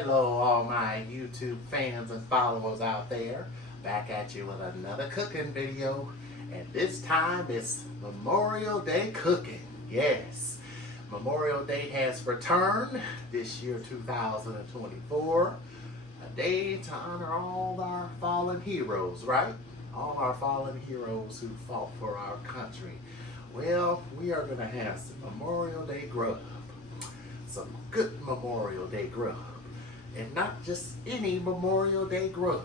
Hello, all my YouTube fans and followers out there. Back at you with another cooking video. And this time it's Memorial Day cooking. Yes, Memorial Day has returned this year, 2024. A day to honor all our fallen heroes, right? All our fallen heroes who fought for our country. Well, we are going to have some Memorial Day grub. Some good Memorial Day grub. And not just any Memorial Day grub.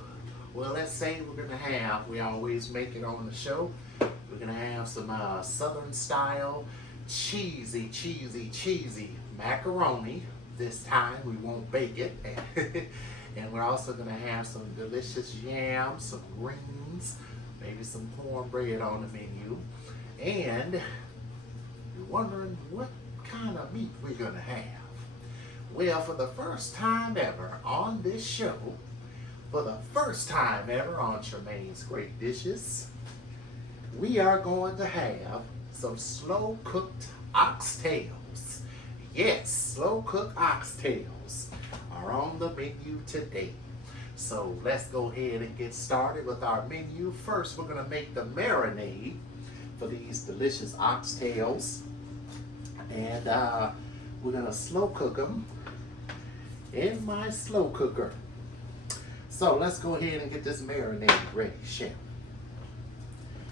Well, let's say we're going to have, we always make it on the show, we're going to have some Southern style cheesy macaroni. This time we won't bake it. And we're also going to have some delicious yams, some greens, maybe some cornbread on the menu. And you're wondering what kind of meat we're going to have. Well, for the first time ever on this show, for the first time ever on Tremaine's Great Dishes, we are going to have some slow-cooked oxtails. Yes, slow-cooked oxtails are on the menu today. So let's go ahead and get started with our menu. First, we're going to make the marinade for these delicious oxtails. And we're going to slow cook them in my slow cooker. So let's go ahead and get this marinade ready, shall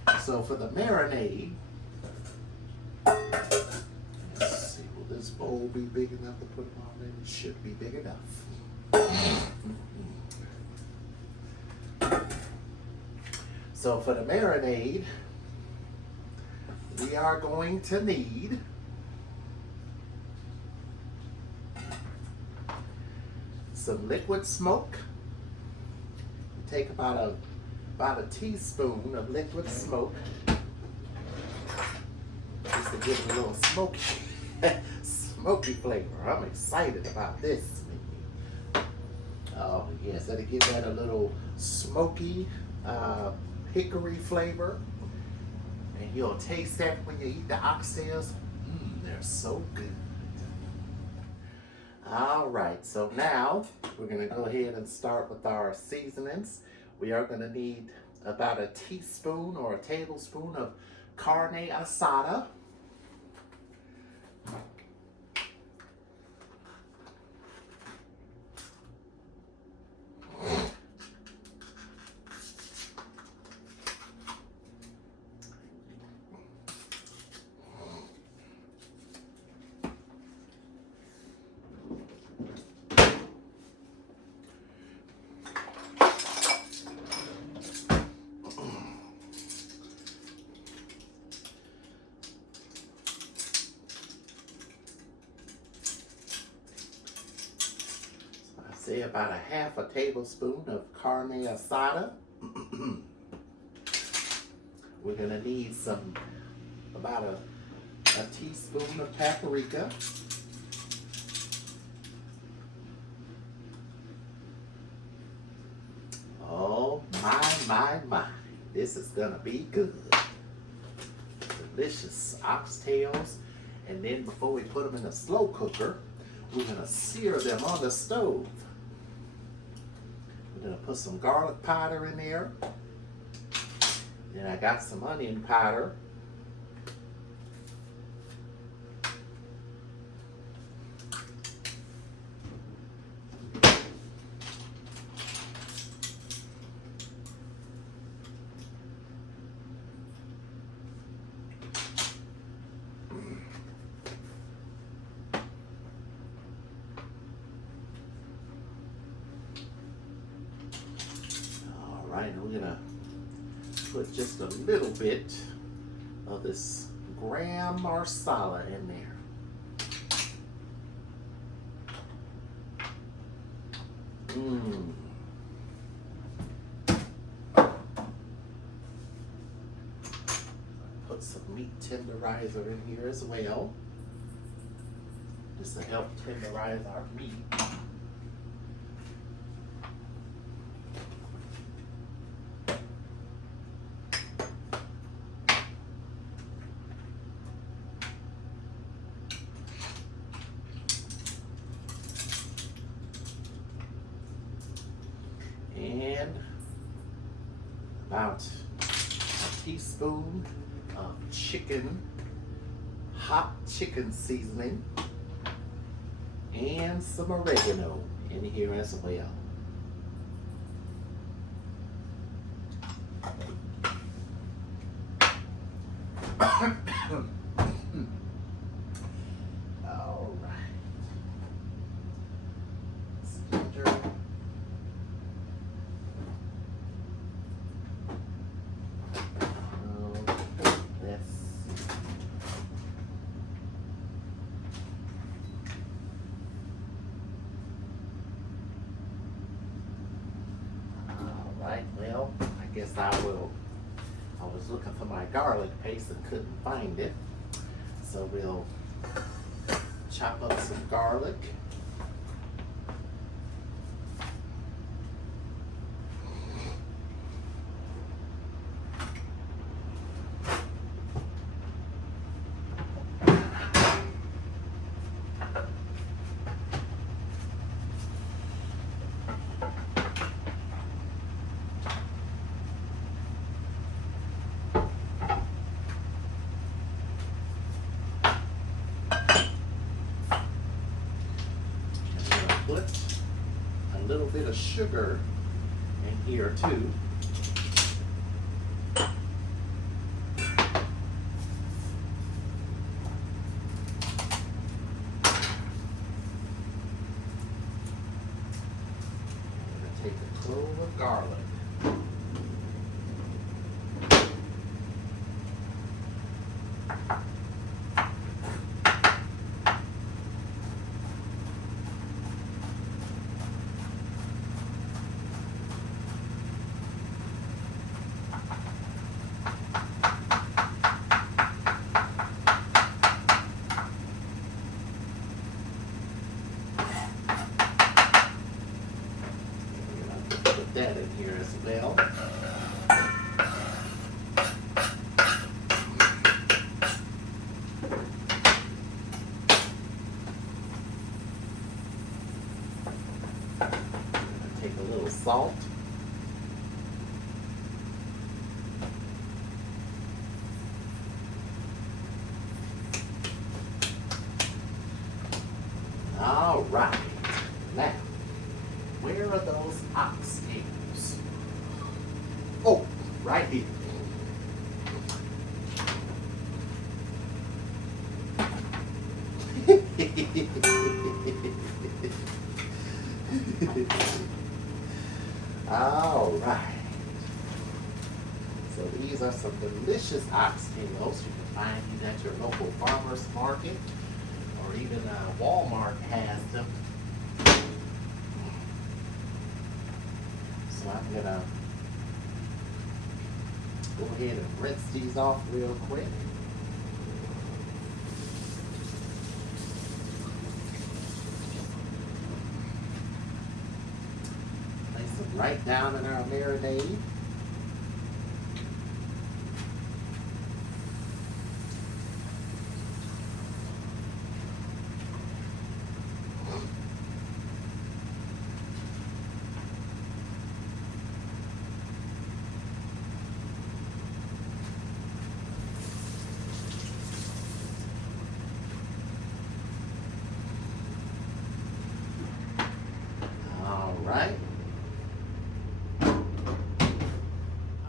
we? So for the marinade, let's see, will this bowl be big enough to put them all in? It should be big enough. So for the marinade, we are going to need some liquid smoke. Take about a teaspoon of liquid smoke, just to give it a little smoky flavor. I'm excited about this. Oh yes, that'll give that a little smoky hickory flavor, and you'll taste that when you eat the oxtails. They're so good. All right, so now we're going to go ahead and start with our seasonings. We are going to need about a teaspoon or a tablespoon of carne asada. Say about a half a tablespoon of carne asada. We're going to need about a teaspoon of paprika. Oh my. This is going to be good. Delicious oxtails. And then before we put them in the slow cooker, we're going to sear them on the stove. We're going to put some garlic powder in there. Then I got some onion powder. Right, we're gonna put just a little bit of this gram marsala in there. Put some meat tenderizer in here as well, just to help tenderize our meat. and about a teaspoon of hot chicken seasoning, and some oregano in here as well. All right. Ginger. Let's see. All right. Well, I guess I was looking for my garlic paste and couldn't find it. So we'll chop up some garlic. Put a little bit of sugar in here too. Take a clove of garlic. Put that in here as well. Take a little salt. All right. Now, where are those oxtails? Oh, right here. All right. So these are some delicious oxtails. You can find these at your local farmer's market, or even Walmart has them. So I'm gonna go ahead and rinse these off real quick. Place them right down in our marinade.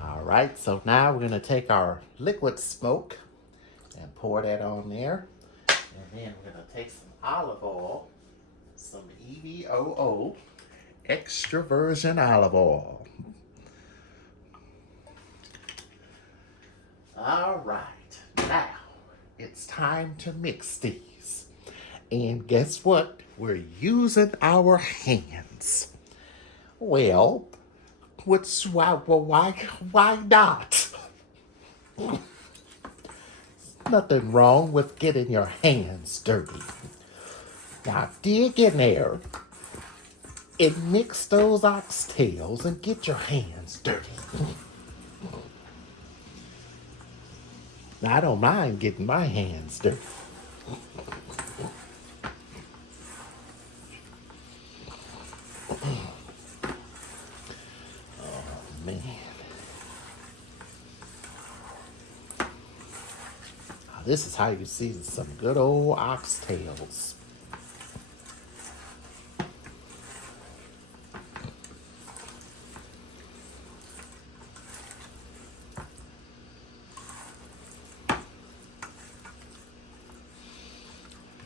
All right, so now we're going to take our liquid smoke and pour that on there. And then we're going to take some olive oil, some EVOO, extra virgin olive oil. All right, now it's time to mix these. And guess what? We're using our hands. Well, why not? Nothing wrong with getting your hands dirty. Now dig in there and mix those oxtails and get your hands dirty. Now, I don't mind getting my hands dirty. This is how you season some good old oxtails.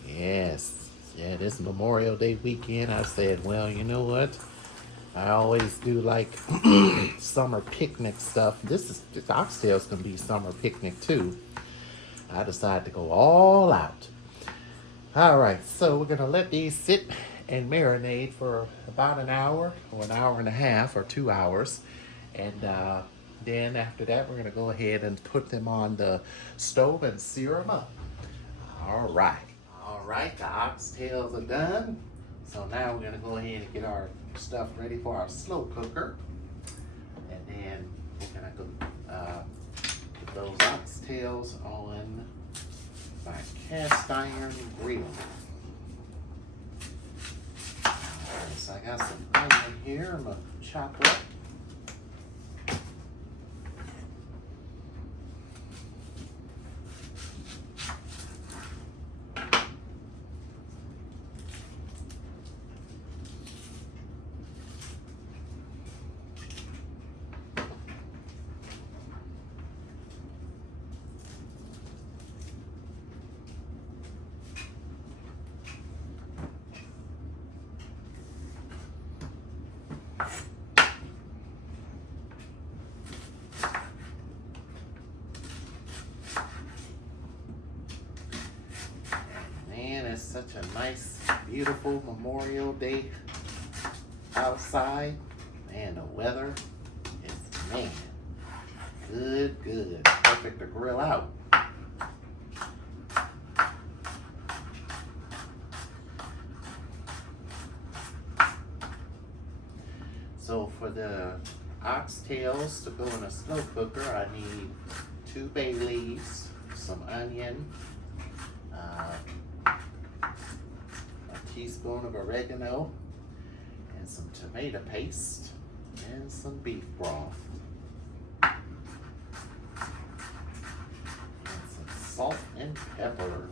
Yes. Yeah, this Memorial Day weekend, I said, well, you know what? I always do like summer picnic stuff. This oxtails can be summer picnic too. I decided to go all out. All right, so we're gonna let these sit and marinate for about an hour or an hour and a half or 2 hours. And then after that, we're gonna go ahead and put them on the stove and sear them up. All right. All right, the oxtails are done. So now we're gonna go ahead and get our stuff ready for our slow cooker. And then we're gonna go put those oxtails on my cast iron grill. Right, so I got some onion here. I'm gonna chop up. It's such a nice, beautiful Memorial Day outside. Man, the weather is, man, good. Perfect to grill out. So for the oxtails to go in a slow cooker, I need 2 bay leaves, some onion, a teaspoon of oregano, and some tomato paste, and some beef broth, and some salt and pepper.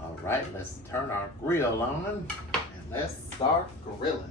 All right, let's turn our grill on and let's start grilling.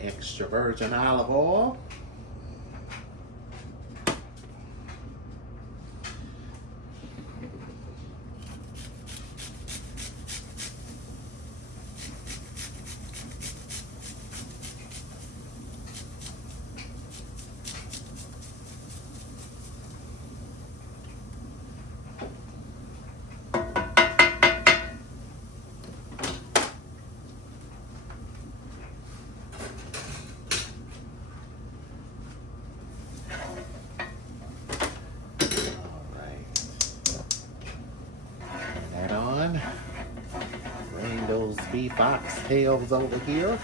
Extra virgin olive oil. Those beef oxtails over here.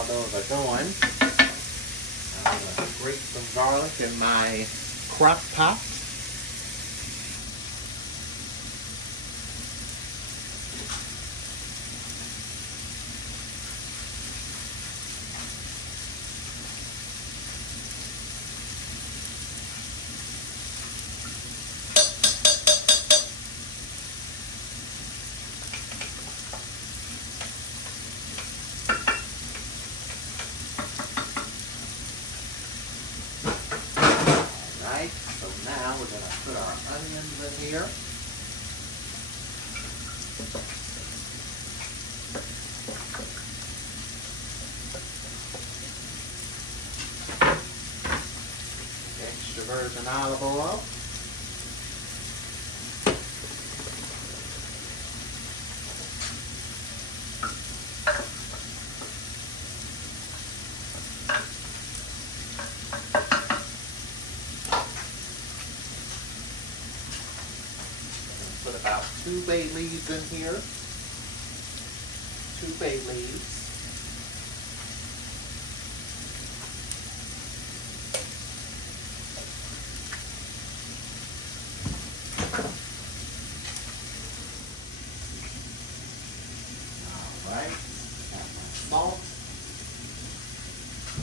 while those are going, I'm going to grate some garlic in my crock pot. So now we're going to put our onions in here. Extra virgin olive oil. Put about 2 bay leaves in here. 2 bay leaves. All right. Got my salt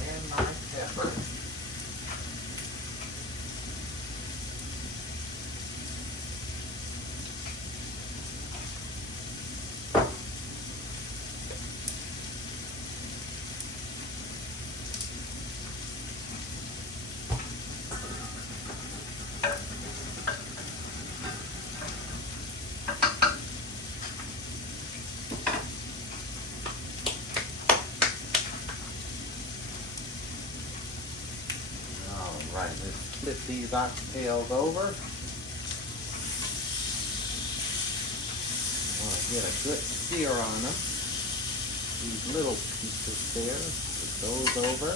and my pepper. Alright, let's flip these oxtails over. Want to get a good sear on them. These little pieces there, put those over.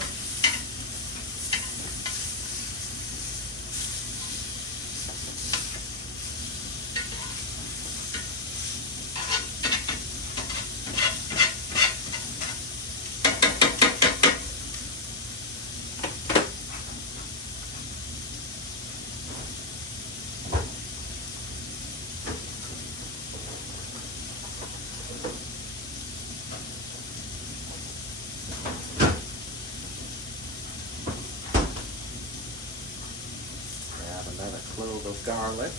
Another clove of garlic.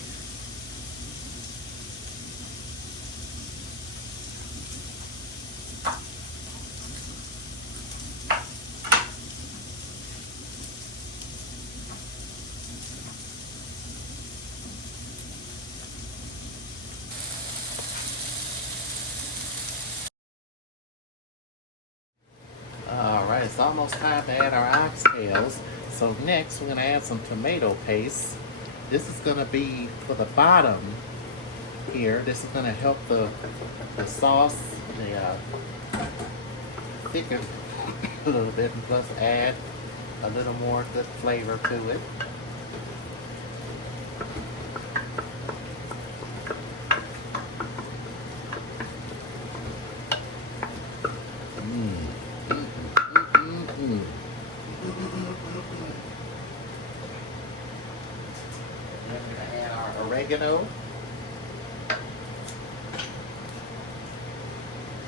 Alright, it's almost time to add our oxtails. So next we're going to add some tomato paste. This is going to be for the bottom here. This is going to help the sauce thicken a little bit and plus add a little more good flavor to it. Then we're going to add our oregano.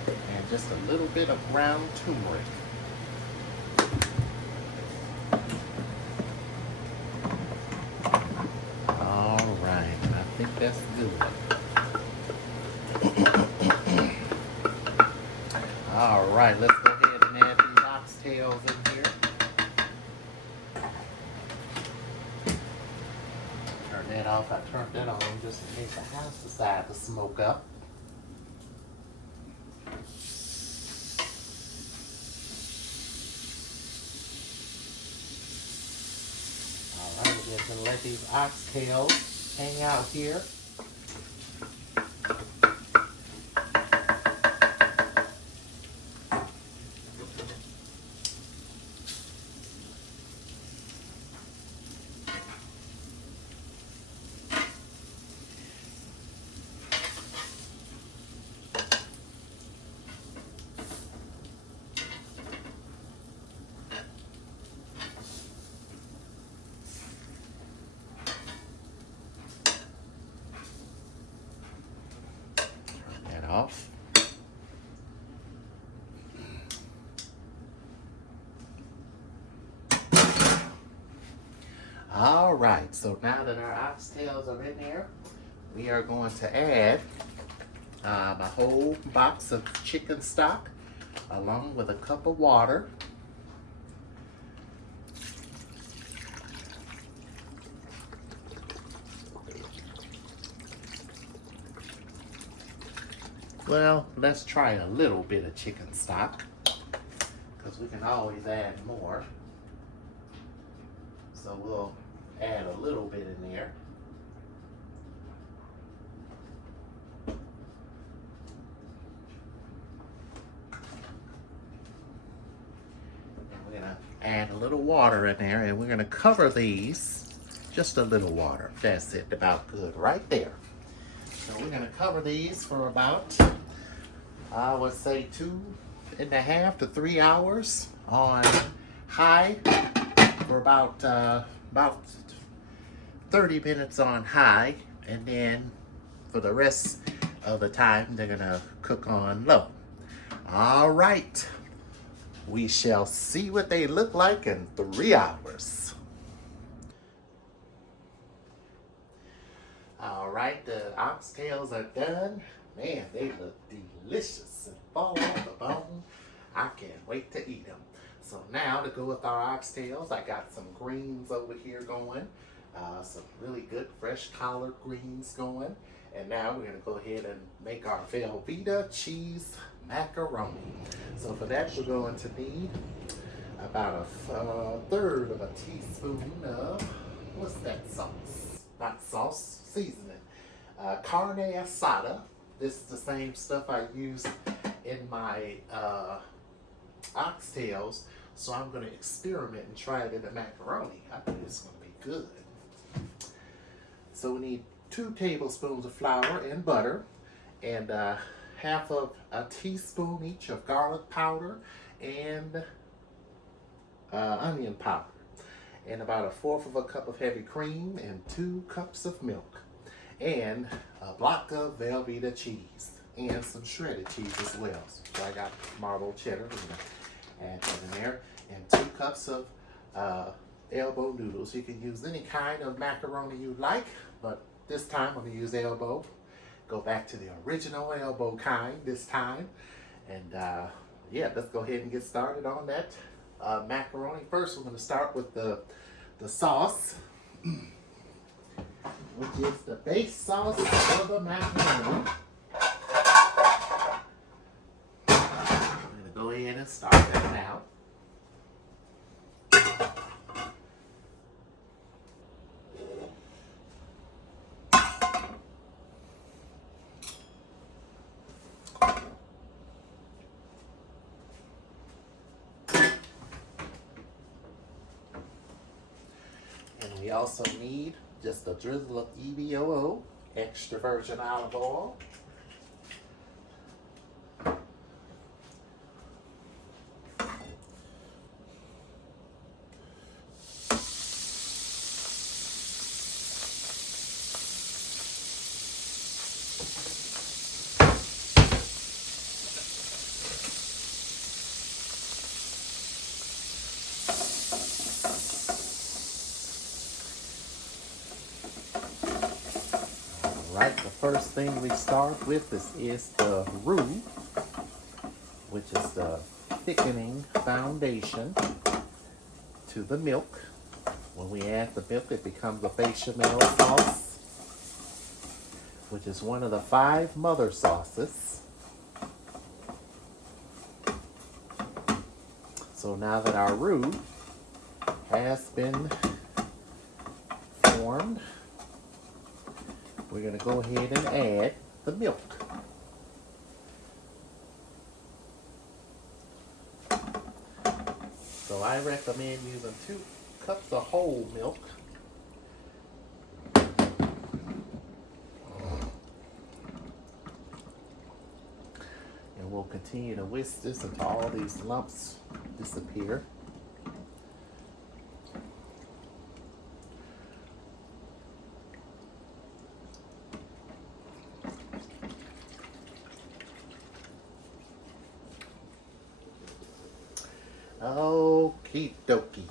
And just a little bit of ground turmeric. All right, I think that's good. All right, let's go ahead and add these oxtails in here. Turn that off. I turned that on just in case the house decided to smoke up. Alright, we're just going to let these oxtails hang out here. So now that our oxtails are in there, we are going to add a whole box of chicken stock along with a cup of water. Well, let's try a little bit of chicken stock because we can always add more. So we'll add a little bit in there. And we're gonna add a little water in there, and we're gonna cover these, just a little water. That's it, about good right there. So we're gonna cover these for about, I would say 2.5 to 3 hours on high, for about 30 minutes on high, and then for the rest of the time they're gonna cook on low. All right, we shall see what they look like in 3 hours. All right, the oxtails are done. Man, they look delicious and fall off the bone. I can't wait to eat them. So now to go with our oxtails, I got some greens over here going. Some really good fresh collard greens going. And now we're gonna go ahead and make our Velveeta cheese macaroni. So for that, we're going to need about a third of a teaspoon of, what's that sauce? Not sauce, seasoning. Carne asada. This is the same stuff I use in my oxtails, so I'm going to experiment and try it in the macaroni. I think it's going to be good. So we need 2 tablespoons of flour and butter, and half of a teaspoon each of garlic powder and onion powder, and about 1/4 of a cup of heavy cream and 2 cups of milk, and a block of Velveeta cheese and some shredded cheese as well. So I got marbled cheddar. We're gonna add that in there, and 2 cups of elbow noodles. You can use any kind of macaroni you like, but this time I'm gonna use elbow. Go back to the original elbow kind this time, and yeah, let's go ahead and get started on that macaroni. First, we're gonna start with the sauce, which is the base sauce for the macaroni. I'm gonna go ahead and start that now. And we also need just a drizzle of EVOO, extra virgin olive oil. Right, the first thing we start with is the roux, which is the thickening foundation to the milk. When we add the milk, it becomes a bechamel sauce, which is one of the 5 mother sauces. So now that our roux has been formed, we're going to go ahead and add the milk. So I recommend using 2 cups of whole milk. And we'll continue to whisk this until all these lumps disappear. Okie dokie.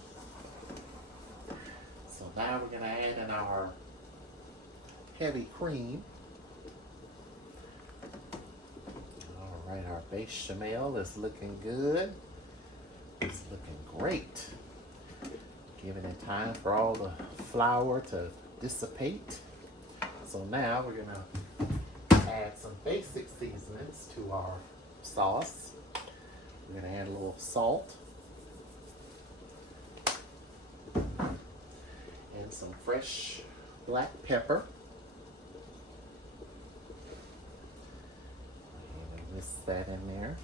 So now we're going to add in our our heavy cream. All right, our bechamel is looking good. It's looking great. Giving it time for all the flour to dissipate. So now we're gonna add some basic seasonings to our sauce. We're gonna add a little salt and some fresh black pepper. And whisk that in there.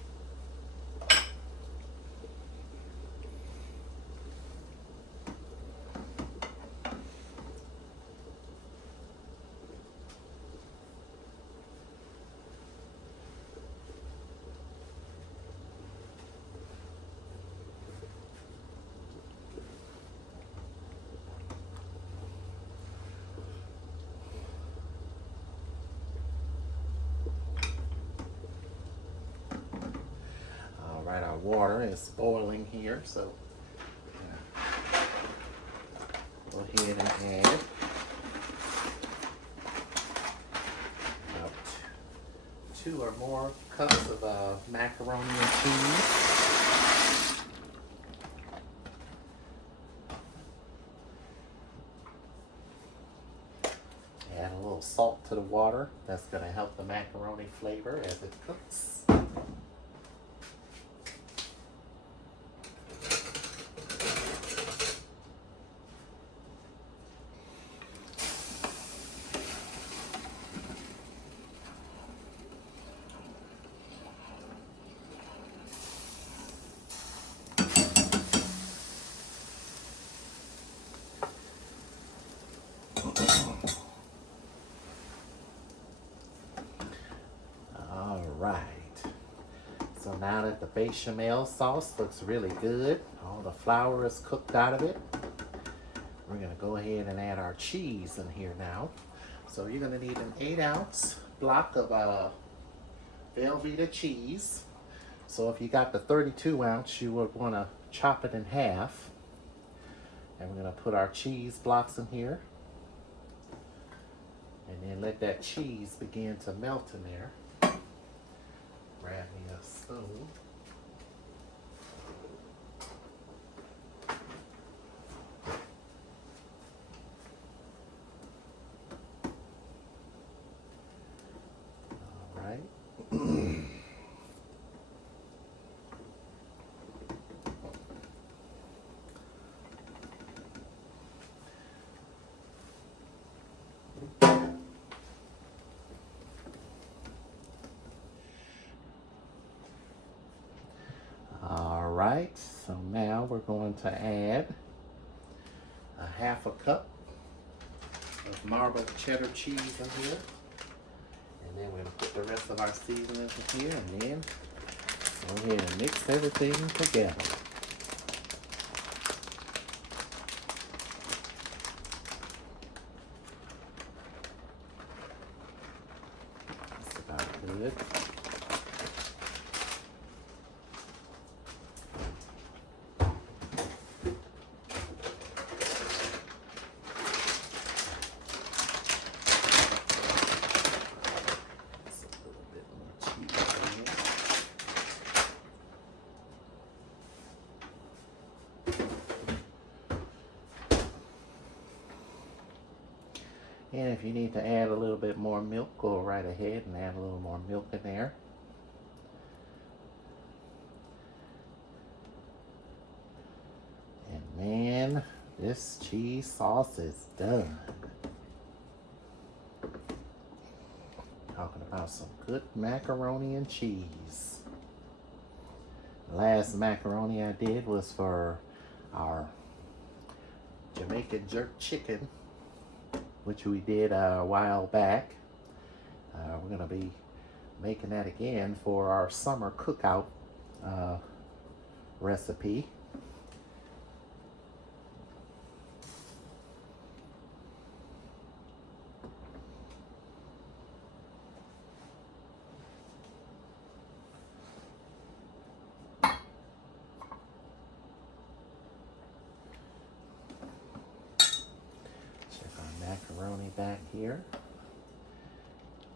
Right, our water is boiling here, so go ahead and add about 2 or more cups of macaroni and cheese. Add a little salt to the water. That's going to help the macaroni flavor as it cooks. Right. So now that the bechamel sauce looks really good, all the flour is cooked out of it, we're going to go ahead and add our cheese in here now. So you're going to need an 8-ounce block of Velveeta cheese. So if you got the 32-ounce, you would want to chop it in half. And we're going to put our cheese blocks in here. And then let that cheese begin to melt in there. Grab me a spoon. All right. Right, so now we're going to add a 1/2 cup of marbled cheddar cheese in here. And then we're going to put the rest of our seasonings in here and then go ahead and mix everything together. That's about good. And if you need to add a little bit more milk, go right ahead and add a little more milk in there. And man, this cheese sauce is done. Talking about some good macaroni and cheese. The last macaroni I did was for our Jamaican jerk chicken, which we did a while back. We're gonna be making that again for our summer cookout recipe. macaroni back here.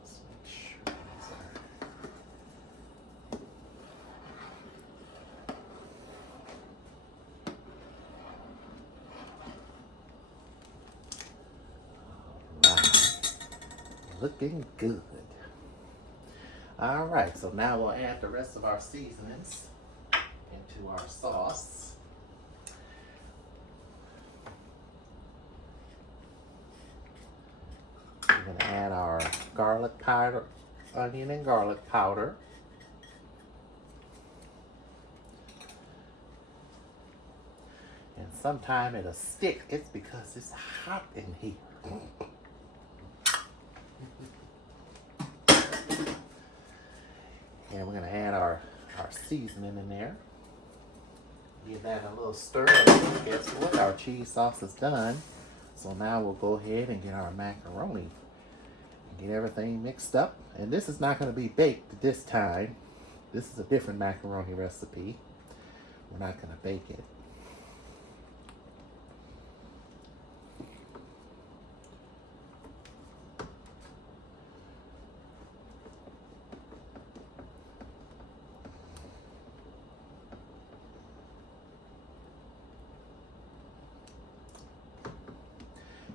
Let's make sure these are. Looking good. All right, so now we'll add the rest of our seasonings into our sauce. We're going to add our garlic powder, onion and garlic powder. And sometime it'll stick. It's because it's hot in here. And we're going to add our seasoning in there. Give that a little stir. Guess what? Our cheese sauce is done. So now we'll go ahead and get our macaroni. Get everything mixed up. And this is not going to be baked this time. This is a different macaroni recipe. We're not going to bake it.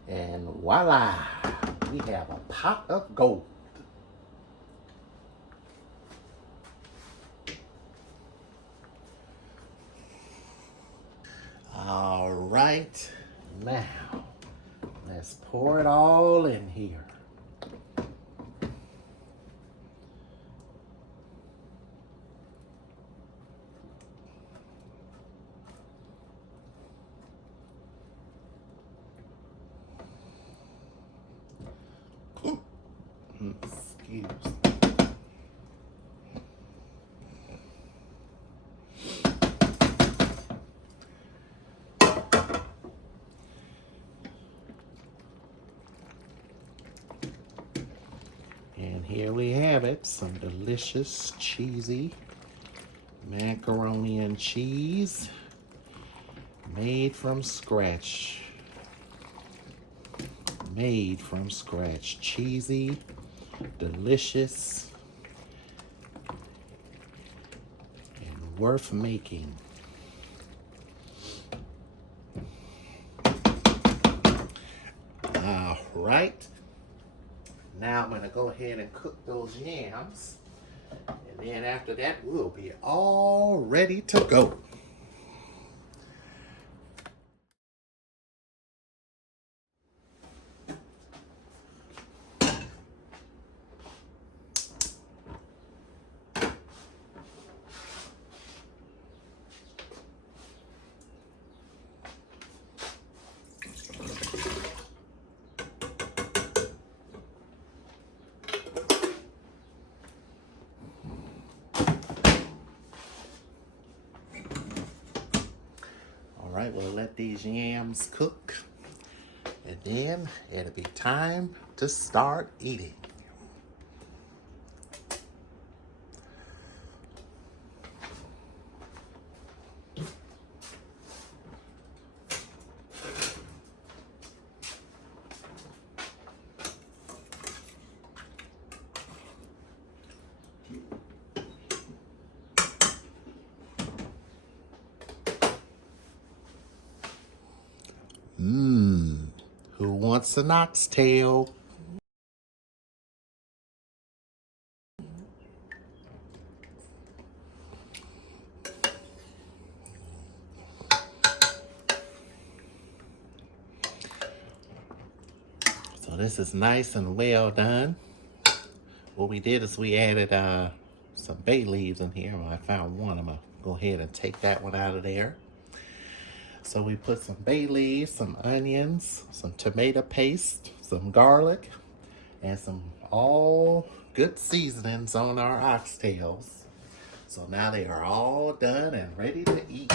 And voila, we have a pot of gold. All right, now let's pour it all in here. Excuse me. And here we have it, some delicious cheesy macaroni and cheese made from scratch. Made from scratch. Cheesy, delicious, and worth making. All right. Now I'm going to go ahead and cook those yams. And then after that, we'll be all ready to go. All right, we'll let these yams cook, and then it'll be time to start eating. Who wants an oxtail? So this is nice and well done. What we did is we added some bay leaves in here. Well, I found one. I'm gonna go ahead and take that one out of there. So we put some bay leaves, some onions, some tomato paste, some garlic, and some all good seasonings on our oxtails. So now they are all done and ready to eat.